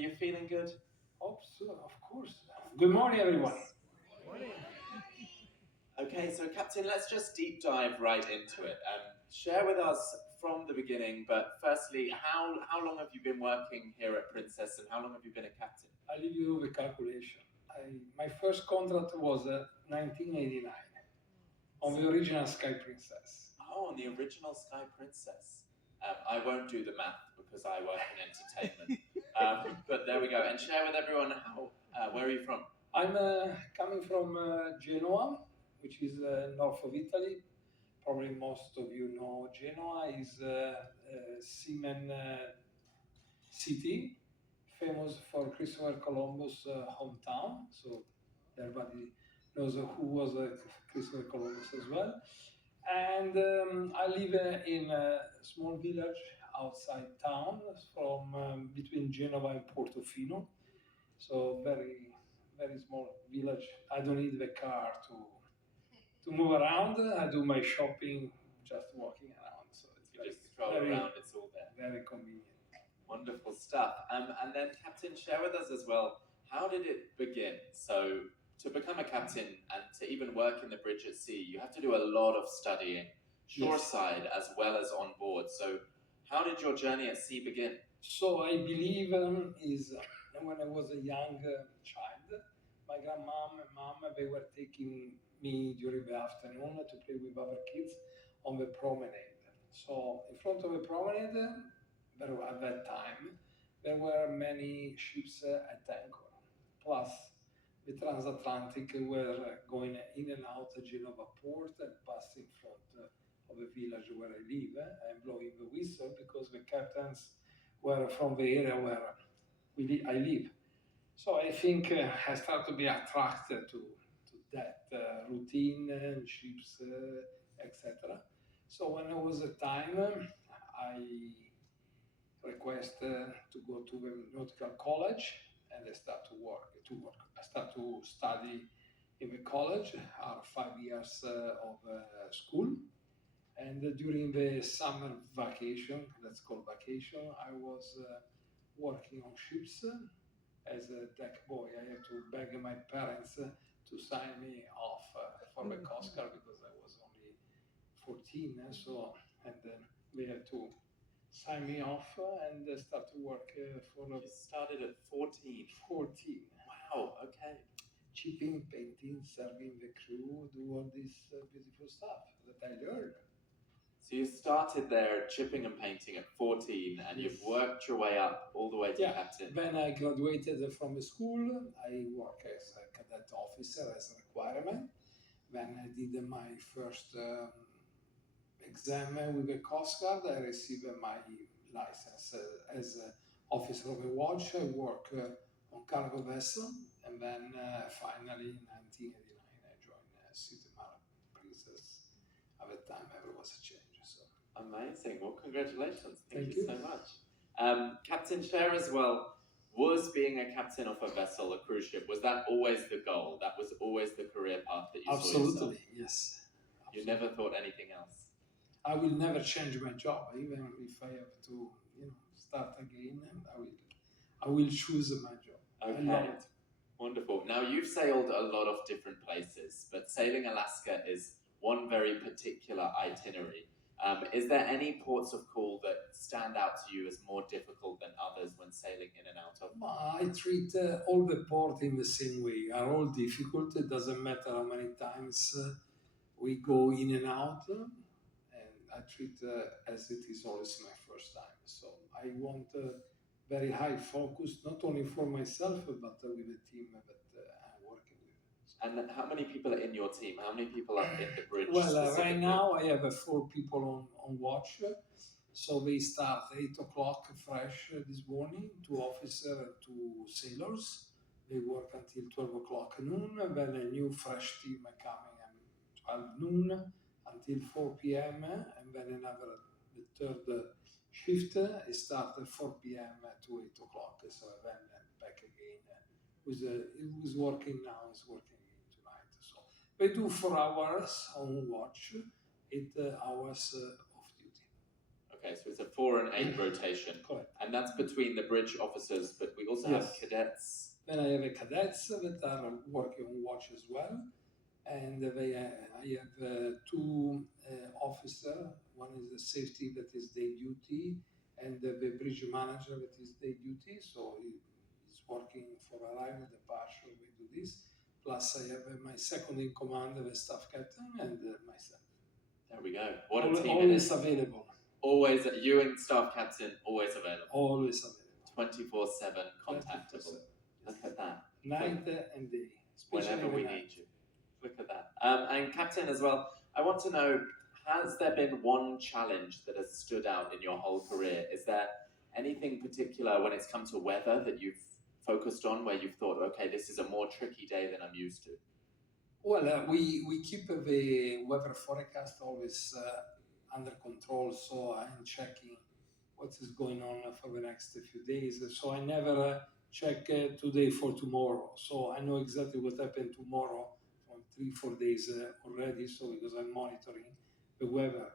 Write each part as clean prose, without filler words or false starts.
are you feeling good? Oh, so, of course. Good morning, everyone. Okay, so Captain, let's just deep dive right into it. Share with us from the beginning, but firstly, how long have you been working here at Princess and how long have you been a captain? I'll leave you the calculation. My first contract was 1989 on the original Sky Princess. Oh, on the original Sky Princess. I won't do the math because I work in entertainment. But there we go. And share with everyone where are you from? I'm coming from Genoa, which is north of Italy. Probably most of you know Genoa is a seaman city, famous for Christopher Columbus' hometown. So everybody knows who was Christopher Columbus as well. And I live in a small village outside town, from between Genova and Portofino. So very small village. I don't need the car to move around. I do my shopping just walking around. So it's you just stroll around. It's all there. Very convenient. Wonderful stuff. And then, Captain, share with us as well, how did it begin? So, to become a captain and to even work in the bridge at sea, you have to do a lot of studying, shoreside as well as on board. So, how did your journey at sea begin? So, I believe is when I was a young child, my grandmom and mom, they were taking me during the afternoon to play with other kids on the promenade. So, in front of the promenade, at that time, there were many ships at anchor. Plus, the transatlantic were going in and out of Genova port and passing in front of the village where I live and blowing the whistle because the captains were from the area where I live. So I think I started to be attracted to that routine and ships, etc. So when I was a time, I request to go to the nautical college, and I start to work. I start to study in the college. Are 5 years of school, and during the summer vacation, let's call vacation, I was working on ships as a deck boy. I had to beg my parents to sign me off for the Coast Guard because I was only 14. So, and then they had to sign me off and start to work for. You started at 14. 14. Wow. Okay. Chipping, painting, serving the crew, do all this beautiful stuff that I learned. So you started there chipping and painting at 14, and Yes. You've worked your way up all the way to captain. Then I graduated from the school. I worked as a cadet officer as a requirement. Then I did my first exam with the Coast Guard. I received my license as officer of a watch. I work on cargo vessel, and then finally in 1989 I joined City Mar Princess. At the time there was a change. So amazing. Well, congratulations. Thank you so much. Captain Cher as well. Was being a captain of a vessel, a cruise ship, was that always the goal? That was always the career path that you saw yourself? Absolutely, yes. You never thought anything else? I will never change my job, even if I have to, start again. I will choose my job. Okay. I love it. Wonderful. Now you've sailed a lot of different places, but sailing Alaska is one very particular itinerary. Is there any ports of call that stand out to you as more difficult than others when sailing in and out of? I treat all the ports in the same way. Are all difficult. It doesn't matter how many times we go in and out. I treat as it is always my first time. So I want very high focus, not only for myself, but with the team that I'm working with. And how many people are in your team? How many people are in the bridge? Well, right now I have 4 people on watch. So they start 8 o'clock fresh this morning, 2 officers, 2 sailors. They work until 12 o'clock noon, and then a new fresh team coming at 12 noon until 4 p.m. and then the third shift starts at 4 p.m. to 8 o'clock. So then back again. It was working now, it's working tonight. So they do 4 hours on watch, 8 hours off duty. Okay, so it's a 4 and 8 rotation. Correct. And that's between the bridge officers, but we also have Yes. cadets. Then I have a cadets that are working on watch as well, and I have two officers. One is the safety that is day duty, and the bridge manager that is day duty. So he's working for arrival, departure. We do this. Plus, I have my second in command, the staff captain, and myself. There we go. What a team it Always is. available. Always, you and staff captain, always available. Always available. 24/7 contactable. 24/7. Look at that. Night and day. Whenever we night. need you. Look at that. And captain as well, I want to know, has there been one challenge that has stood out in your whole career? Is there anything particular when it's come to weather that you've focused on where you've thought, okay, this is a more tricky day than I'm used to? Well, we keep the weather forecast always under control, so I'm checking what is going on for the next few days. So I never check today for tomorrow. So I know exactly what happened tomorrow from 3-4 days already. So because I'm monitoring the weather,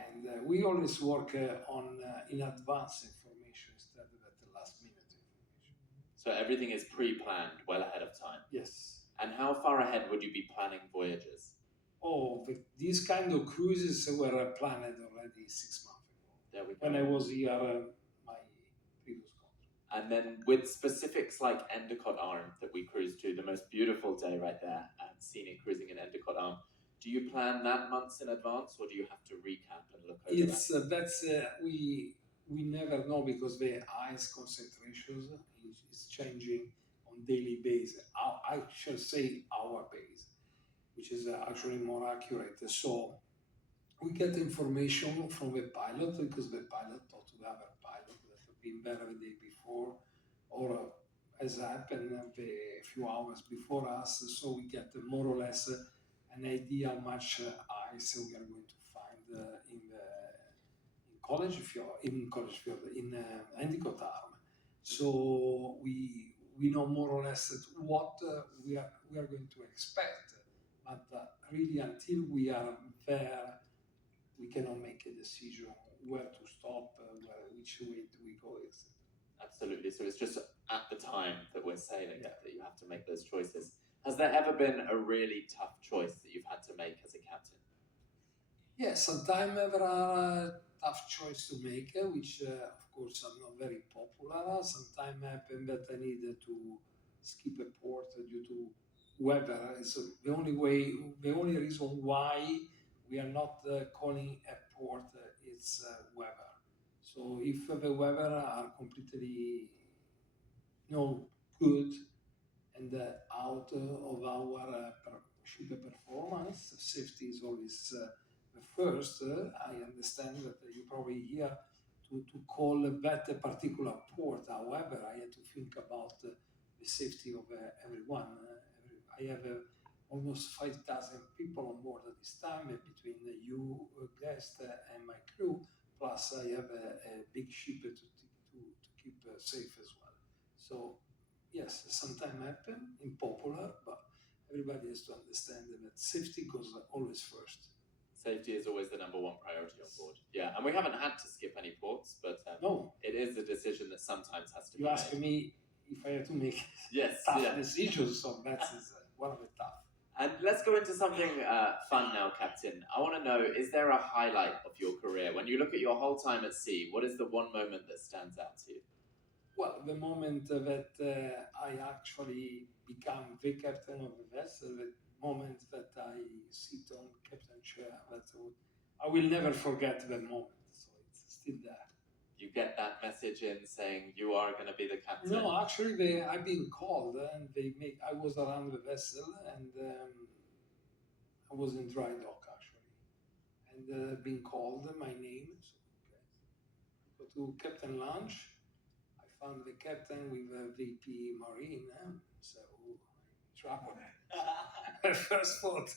and we always work on in advance information instead of at the last minute information. So everything is pre-planned well ahead of time. Yes. And how far ahead would you be planning voyages? Oh, these kind of cruises were planned already 6 months ago. There we go. When I was here, my previous contract. And then with specifics like Endicott Arm that we cruised to, the most beautiful day right there, and scenic cruising in Endicott Arm, do you plan that months in advance, or do you have to recap and look over It's we never know because the ice concentration is changing on daily basis. I should say our base, which is actually more accurate. So we get information from the pilot because the pilot talked to the other pilot that have been there the day before, or has happened a few hours before us. So we get more or less an idea how much ice we are going to find in College Field, in Endicott Arm. So we know more or less what we are going to expect, but really until we are there, we cannot make a decision where to stop, which way do we go, etc. Absolutely. So it's just at the time that we're sailing that you have to make those choices. Has there ever been a really tough choice that you've had to make as a captain? Yes, sometimes there are tough choices to make, which of course are not very popular. Sometimes happen that I need to skip a port due to weather. It's the only reason why we are not calling a port is weather. So if the weather are completely good and out of our ship performance, safety is always the first. I understand that you probably hear to call that particular port. However, I had to think about the safety of everyone. I have almost 5,000 people on board at this time between you, guest, and my crew. Plus, I have a big ship to keep safe as well. So, yes, sometimes happen, unpopular, but everybody has to understand that safety goes always first. Safety is always the number one priority on board. Yeah, and we haven't had to skip any ports, but no, it is a decision that sometimes has to be made. You ask made. me if I have to make tough decisions, so that is one of the tough. And let's go into something fun now, Captain. I want to know, is there a highlight of your career? When you look at your whole time at sea, what is the one moment that stands out to you? Well, the moment that I actually become the captain of the vessel, the moment that I sit on captain chair, I will never forget that moment. So it's still there. You get that message in saying you are going to be the captain? No, actually, I've been called, and I was around the vessel, and I was in dry dock actually, and being called my name. So, okay. Go to captain lounge. I found the captain with VP Marine, so trouble. First thought,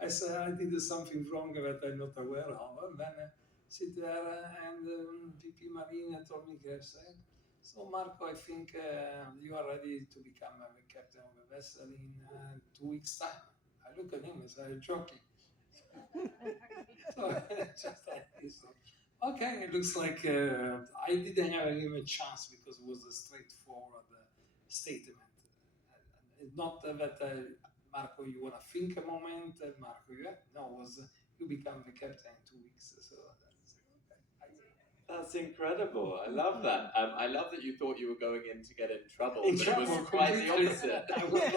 I said I did something wrong that I'm not aware of, and then sit there and VP Marine told me, so Marco, I think you are ready to become the captain of the vessel in 2 weeks' time. I look at him and say, joking. So just like this. Okay, it looks like I didn't have even a chance because it was a straightforward statement. It's not that Marco, you want to think a moment, Marco, no, it was you become the captain in 2 weeks. So that's okay. That's incredible. I love that. I love that you thought you were going in to get in trouble, In but it trouble was quite the completely. opposite. I was